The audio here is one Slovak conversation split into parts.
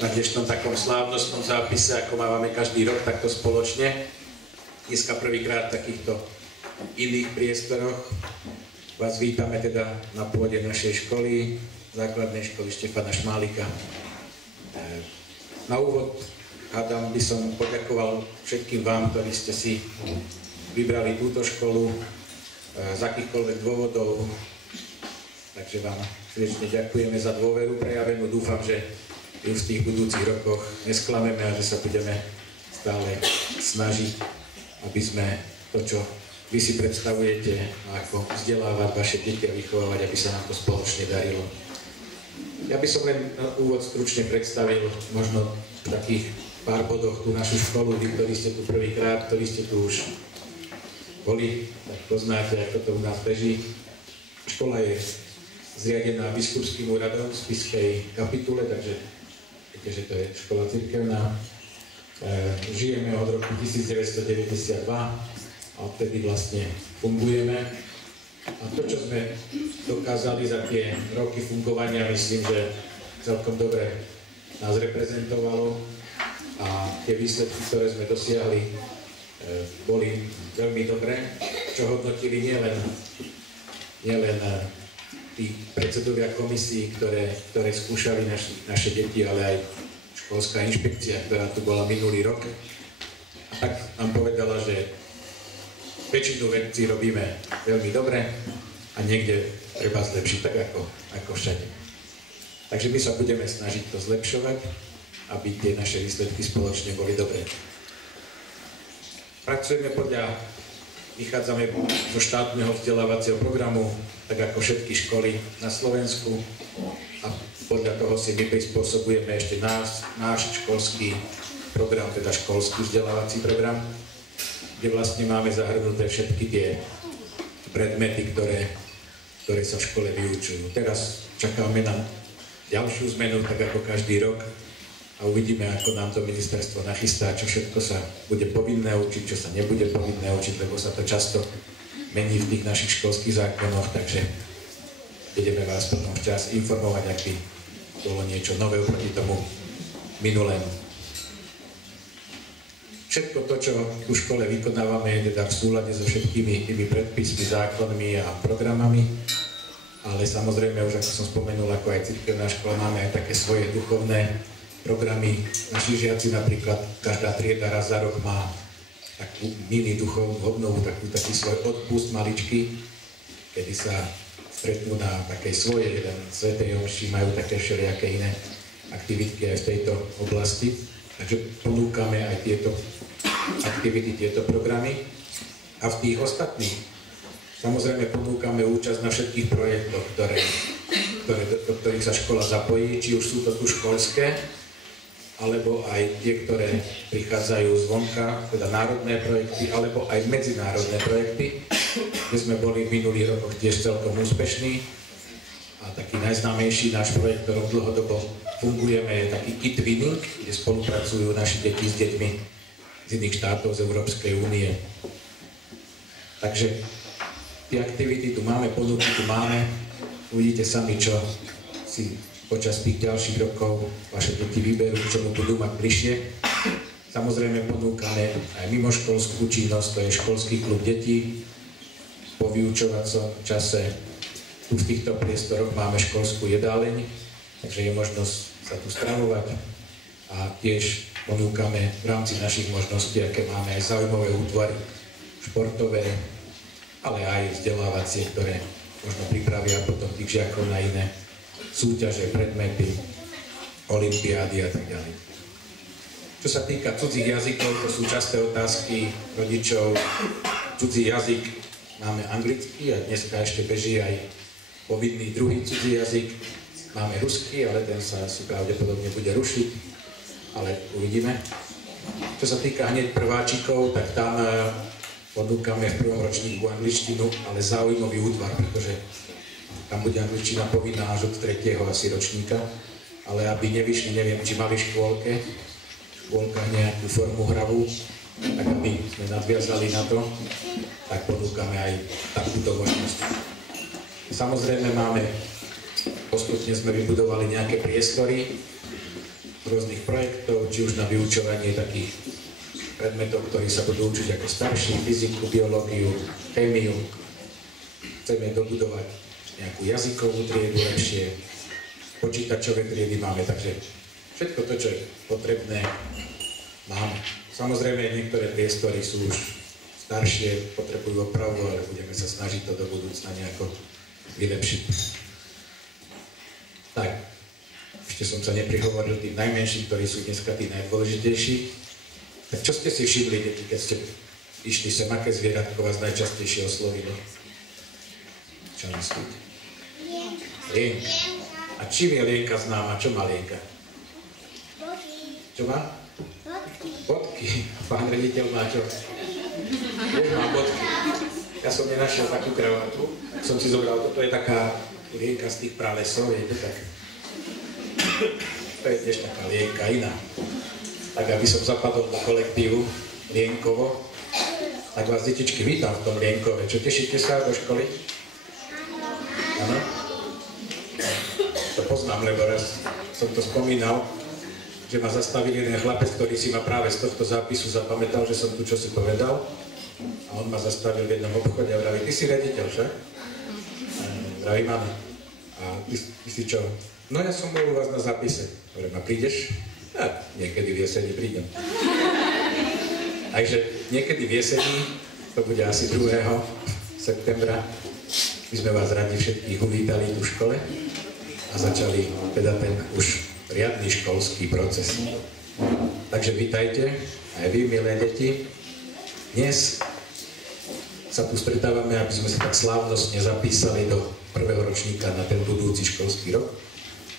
na dnešnom takom slávnostnom zápise, ako máme každý rok, takto spoločne. Dneska prvýkrát v takýchto iných priestoroch. Vás vítame teda na pôde našej školy, základnej školy Štefana Šmálika. Na úvod, hádam, by som poďakoval všetkým vám, ktorí ste si vybrali túto školu z akýchkoľvek dôvodov. Takže vám srdečne ďakujeme za dôveru prejavenú. Dúfam, že ju v tých budúcich rokoch nesklameme a že sa budeme stále snažiť, aby sme to, čo vy si predstavujete, ako vzdelávať vaše deti a vychovávať, aby sa nám to spoločne darilo. Ja by som len na úvod stručne predstavil možno v takých pár bodoch tú našu školu, vy, ktorí ste tu prvýkrát, ktorí ste tu už boli, tak poznáte, ako to u nás beží. Škola je zriadená biskupským úradom v spišskej kapitule, takže viete, že to je škola cirkevná. Žijeme od roku 1992 a odtedy vlastne fungujeme. A to, čo sme dokázali za tie roky fungovania, myslím, že celkom dobre nás reprezentovalo a tie výsledky, ktoré sme dosiahli, boli veľmi dobré, čo hodnotili nielen tí predsedovia komisí, ktoré skúšali naše deti, ale aj školská inšpekcia, ktorá tu bola minulý rok. A tak nám povedala, že väčšinu vecí robíme veľmi dobre a niekde treba zlepšiť, tak ako všade. Takže my sa budeme snažiť to zlepšovať, aby tie naše výsledky spoločne boli dobré. Vychádzame zo štátneho vzdelávacieho programu, tak ako všetky školy na Slovensku, a podľa toho si my prispôsobujeme ešte náš školský program, teda školský vzdelávací program, kde vlastne máme zahrnuté všetky tie predmety, ktoré sa v škole vyučujú. Teraz čakáme na ďalšiu zmenu, tak ako každý rok, a uvidíme, ako nám to ministerstvo nachystá, čo všetko sa bude povinné učiť, čo sa nebude povinné učiť, lebo sa to často mení v tých našich školských zákonoch, takže budeme vás potom včas informovať, ak by bolo niečo nové oproti tomu minulému. Všetko to, čo v škole vykonávame, je teda v súlade so všetkými tými predpismi, zákonmi a programami, ale samozrejme, už ako som spomenul, ako aj cirkevná škola, máme aj také svoje duchovné programy. Naši žiaci napríklad, každá trieda raz za rok má takú mini duchovnú obnovu, taký svoj odpust maličký, kedy sa stretnú na takej svojej svätej omši, majú také všelijaké iné aktivitky aj v tejto oblasti. Takže ponúkame aj tieto aktivity, tieto programy. A v tých ostatných samozrejme ponúkame účasť na všetkých projektoch, do ktorých sa škola zapojí, či už sú to tu školské, alebo aj tie, ktoré prichádzajú zvonka, teda národné projekty, alebo aj medzinárodné projekty, kde sme boli v minulých rokoch tiež celkom úspešní. A taký najznámejší náš projekt, ktorom dlhodobo fungujeme, je taký e-twinning, kde spolupracujú naši deti s deťmi z iných štátov z Európskej únie. Takže tie aktivity tu máme, ponuky tu máme. Uvidíte sami, čo si počas tých ďalších rokov vaše deti vyberú, čo mu budú mať bližšie. Samozrejme ponúkame aj mimoškolskú činnosť, to je školský klub detí. Po vyučovacom čase tu v týchto priestoroch máme školskú jedáleň, takže je možnosť sa tu stravovať. A tiež ponúkame v rámci našich možností, aké máme aj zaujímavé útvary, športové, ale aj vzdelávacie, ktoré možno pripravia potom tých žiakov na iné súťaže, predmety, olympiády a tak ďalej. Čo sa týka cudzích jazykov, to sú časté otázky rodičov. Cudzí jazyk máme anglicky a dneska ešte beží aj povinný druhý cudzí jazyk. Máme ruský, ale ten sa asi pravdepodobne bude rušiť, ale uvidíme. Čo sa týka hneď prváčikov, tak tam ponúkame v prvom ročníku angličtinu, ale zaujímavý útvar, pretože tam bude angličtina povinná až od 3. asi ročníka, ale aby nevyšli, neviem, či mali škôlka nejakú formu hravú, tak aby sme nadviazali na to, tak ponúkame aj takúto možnosť. Samozrejme postupne sme vybudovali nejaké priestory, rôznych projektov, či už na vyučovanie takých predmetov, ktorí sa budú učiť ako starší, fyziku, biológiu, chémiu. Chceme dobudovať nejakú jazykovú triedu lepšie, počítačové triedy máme, takže všetko to, čo je potrebné, máme. Samozrejme, niektoré priestory sú už staršie, potrebujú opravu, ale budeme sa snažiť to do budúcna nejako vylepšiť. Tak, ešte som sa neprihovoril tým najmenším, ktorí sú dneska tí najdôležitejší. Tak čo ste si všimli, deti, keď ste išli sem, aké zvieratko vás najčastejšie oslovilo? Čo myslíte? Lienka. A čím je lienka známa? Čo má lienka? Bodky. Čo má? Bodky. Bodky. Pán rediteľ má čo? Tiež má bodky. Ja som nenašiel takú kravatu, tak som si zobral, toto je taká lienka z tých pralesov, je to tak. To je tiež taká lienka iná. Tak aby som zapadol do kolektívu Lienkovo, tak vás, detičky, vítam v tom Lienkove. Čo, tešíte sa do školy? Áno? To poznám, lebo raz som to spomínal, že ma zastavil jeden chlapec, ktorý si ma práve z tohto zápisu zapamätal, že som tu čosi povedal. A on ma zastavil v jednom obchode a vraví, ty si rediteľ, však? Vraví, áno. A ty si čo? No ja som bol u vás na zápise. Hovorím, a prídeš? Ja, niekedy v jeseni prídem. Takže niekedy v jeseni, to bude asi 2. septembra, my sme vás radi všetkých uvítali tu v škole a začali teda ten už riadny školský proces. Takže vítajte, aj vy, milé deti. Dnes sa tu stretávame, aby sme sa tak slávnostne zapísali do 1. ročníka na ten budúci školský rok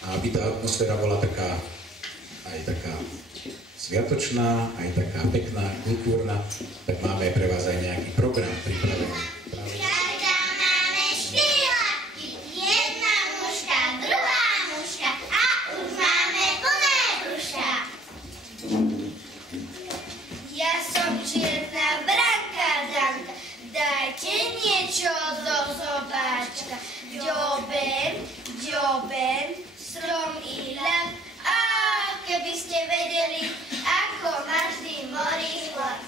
a aby tá atmosféra bola taká aj taká sviatočná, aj taká pekná, kultúrna, tak máme pre vás aj nejaký program pripravený. Každá máme 4 látky, jedna mužka, druhá mužka a už máme plné brúška. Ja som čierna branka Danka, dajte niečo do zobáčka. Ďoben, ďoben, strom i ľad. A keby ste vedeli, ako má vždy morí chlap.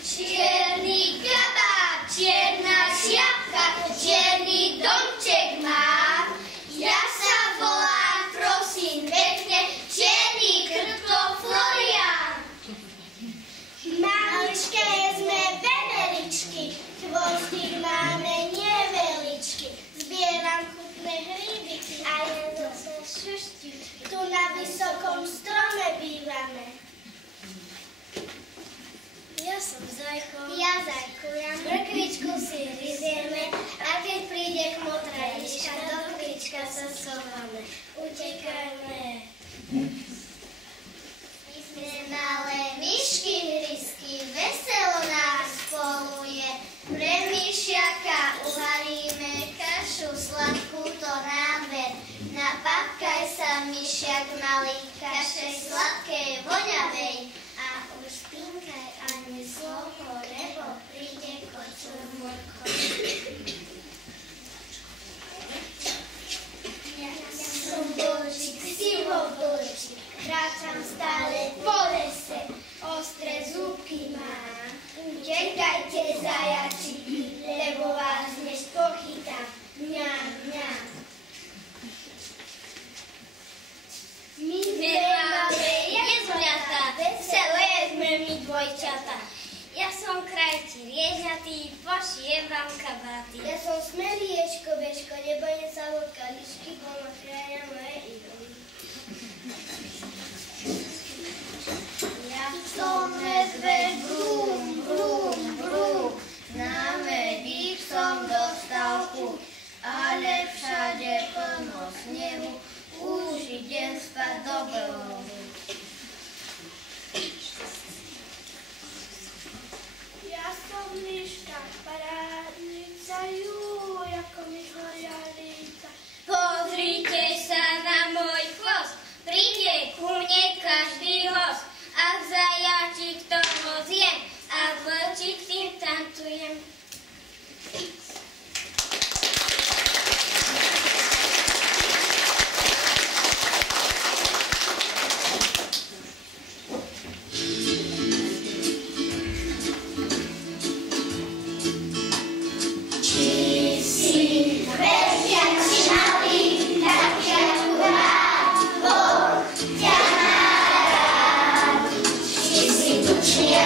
Čierny kabát, čierna šiapka, čierny domček mám. Ja sa volám, prosím pekne, čierny krtko Florián. Maličké sme veneličky, chvostík máme neveličky. Zbieram chutné hríby a jedno sa šušti. Tu na vysokom strome bývame. Ja som zajko. Ja zajkujem. Mrkvičku si ryzieme a keď príde kmotra liška, do klička sa schováme. Utekajme. My sme malé myšky, hrysky, veselo nás spoluje. Pre myšiaka uvaríme kašu, sladkú to nám ver. Napapkaj sa, myšiak malý, kaše sladkej, voňavej. A už spinkaj ani slovo, lebo príde kočur morko. Ja som bolčík, sivobolčík, kráčam stále po lese, ostré zúbky mám. Utekajte, zajačíky, lebo vás dnes pochytám. Mňam, mňam. My sme malé jezvňatá, veselé sme my dvojčatá. Ja som krajčí riežatý, pošijem vám kabáty. Ja som smelý ješko, bežko, nebojne sa vodka, lišky, bolo kraja moje idoly. Ja som medveď, blum, blum, blum, na medík som dostal chuť, ale všade plno snehu, už idem spať do belovu. Ja som liška, parádnica, ako mi horia líca. Pozrite sa na môj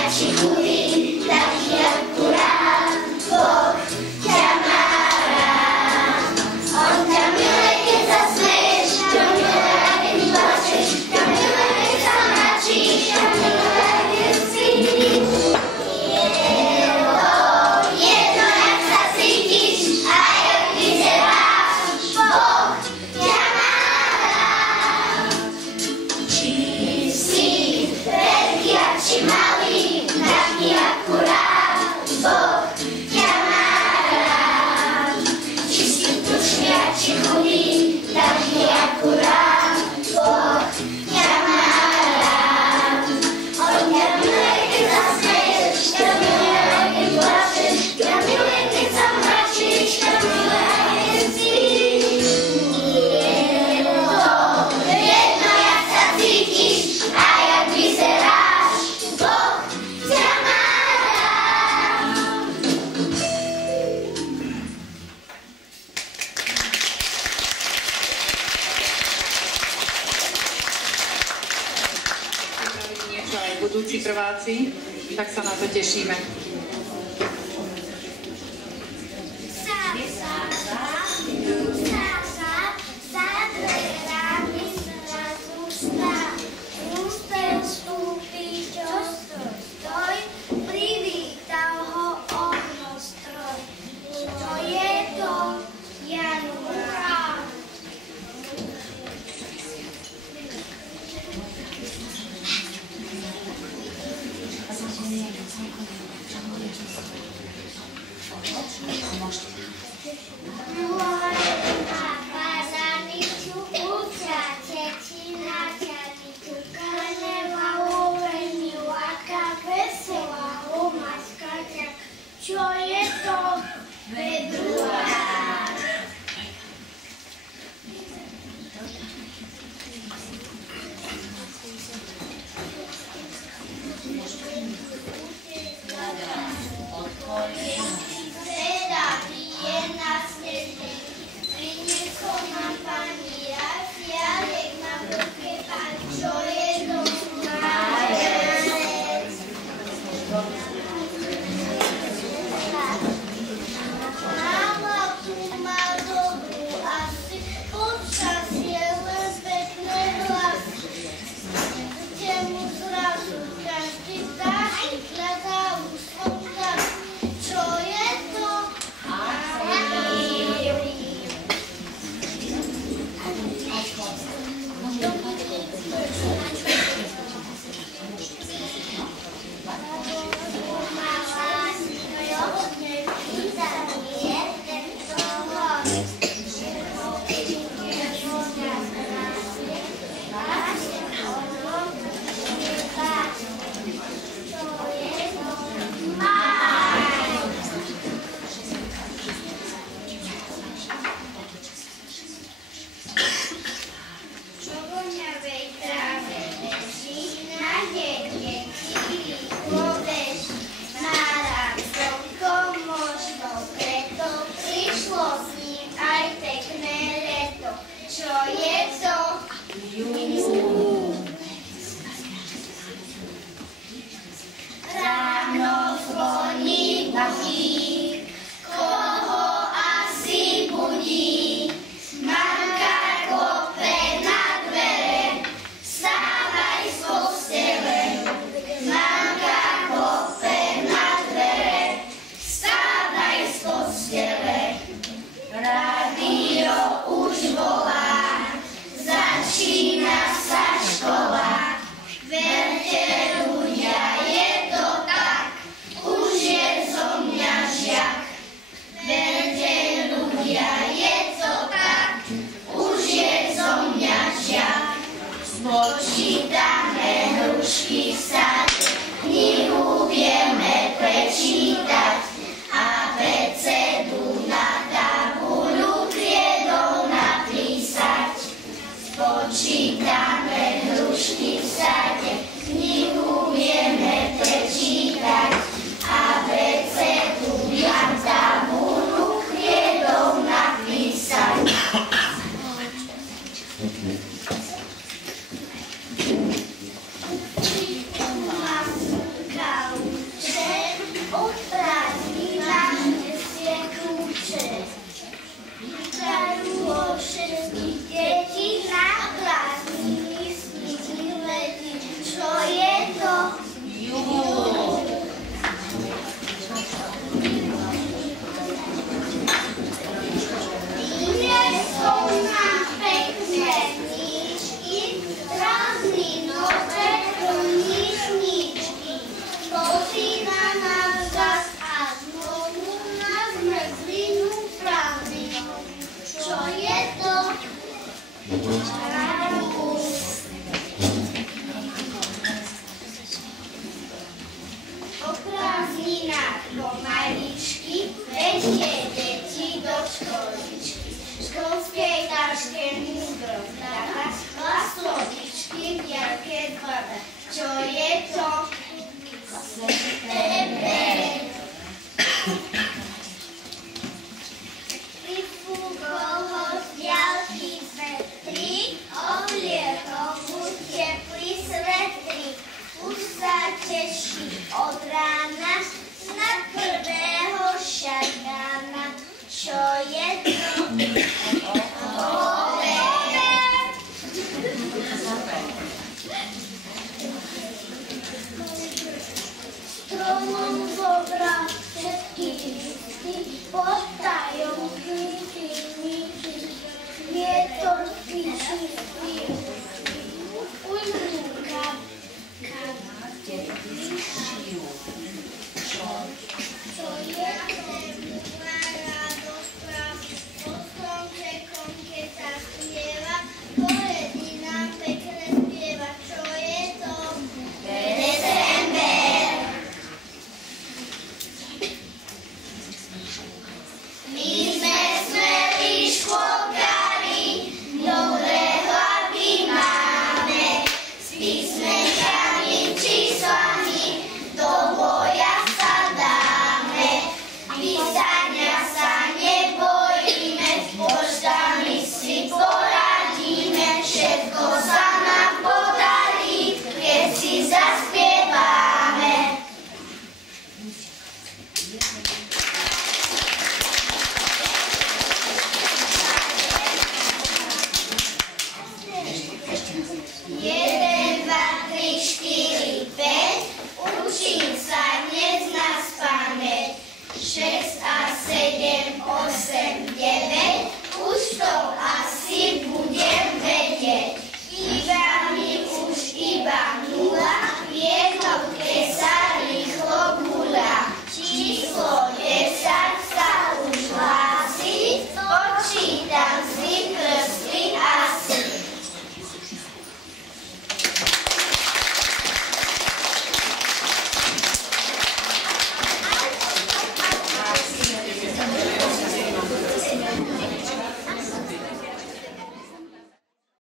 šviači chudý, taký akurát, Boh ťa má rád. On ťa miluje, keď sa smeješ, ťa miluje, keď plačeš, ťa miluje, keď sa mračíš, ťa miluje, keď si. Je to, jak sa cítiš a jak vyzeráš, Boh ťa má rád. Či si veľký a či malý, taký akurát, Boh ťa má rád. Či si tučný a či chudý, taký akurát, Boh ťa má rád. On ťa miluje, keď sa smeješ, ťa miluje, keď plačeš, ťa miluje, keď sa mračíš, ťa miluje, keď si. Je to jedno, jak sa cítiš a jak vyzeráš, Boh ťa má rád. Pripravili niečo aj budúci prváci, tak sa na to tešíme. Za dverami zrazu stál. Úspel vstúpiť, čo stoj, privítal ho ohňostroj. Čo je to, Január? veľké tvrde. Čo je to? September. Prifúkol ho z diaľky vetrík, obliekol mu teplý svetrík. Už sa teší od rána na prvého šargána. Čo je to? Stromom zobral všetky listy, potajom kvity, vietor píši, ujmúka, kamate píši. Čo je zemná radosť práve, po stromčekom, keď sa spieva, koledy nám pekne spieva. Čo je to? December. My sme smelí škôlkári, dobré hlavy máme, s písmenkami, číslami, do boja sa dáme. Písania sa nebojíme, s poštami si poradíme, všetko sa nám podarí, keď si zaspievame. Je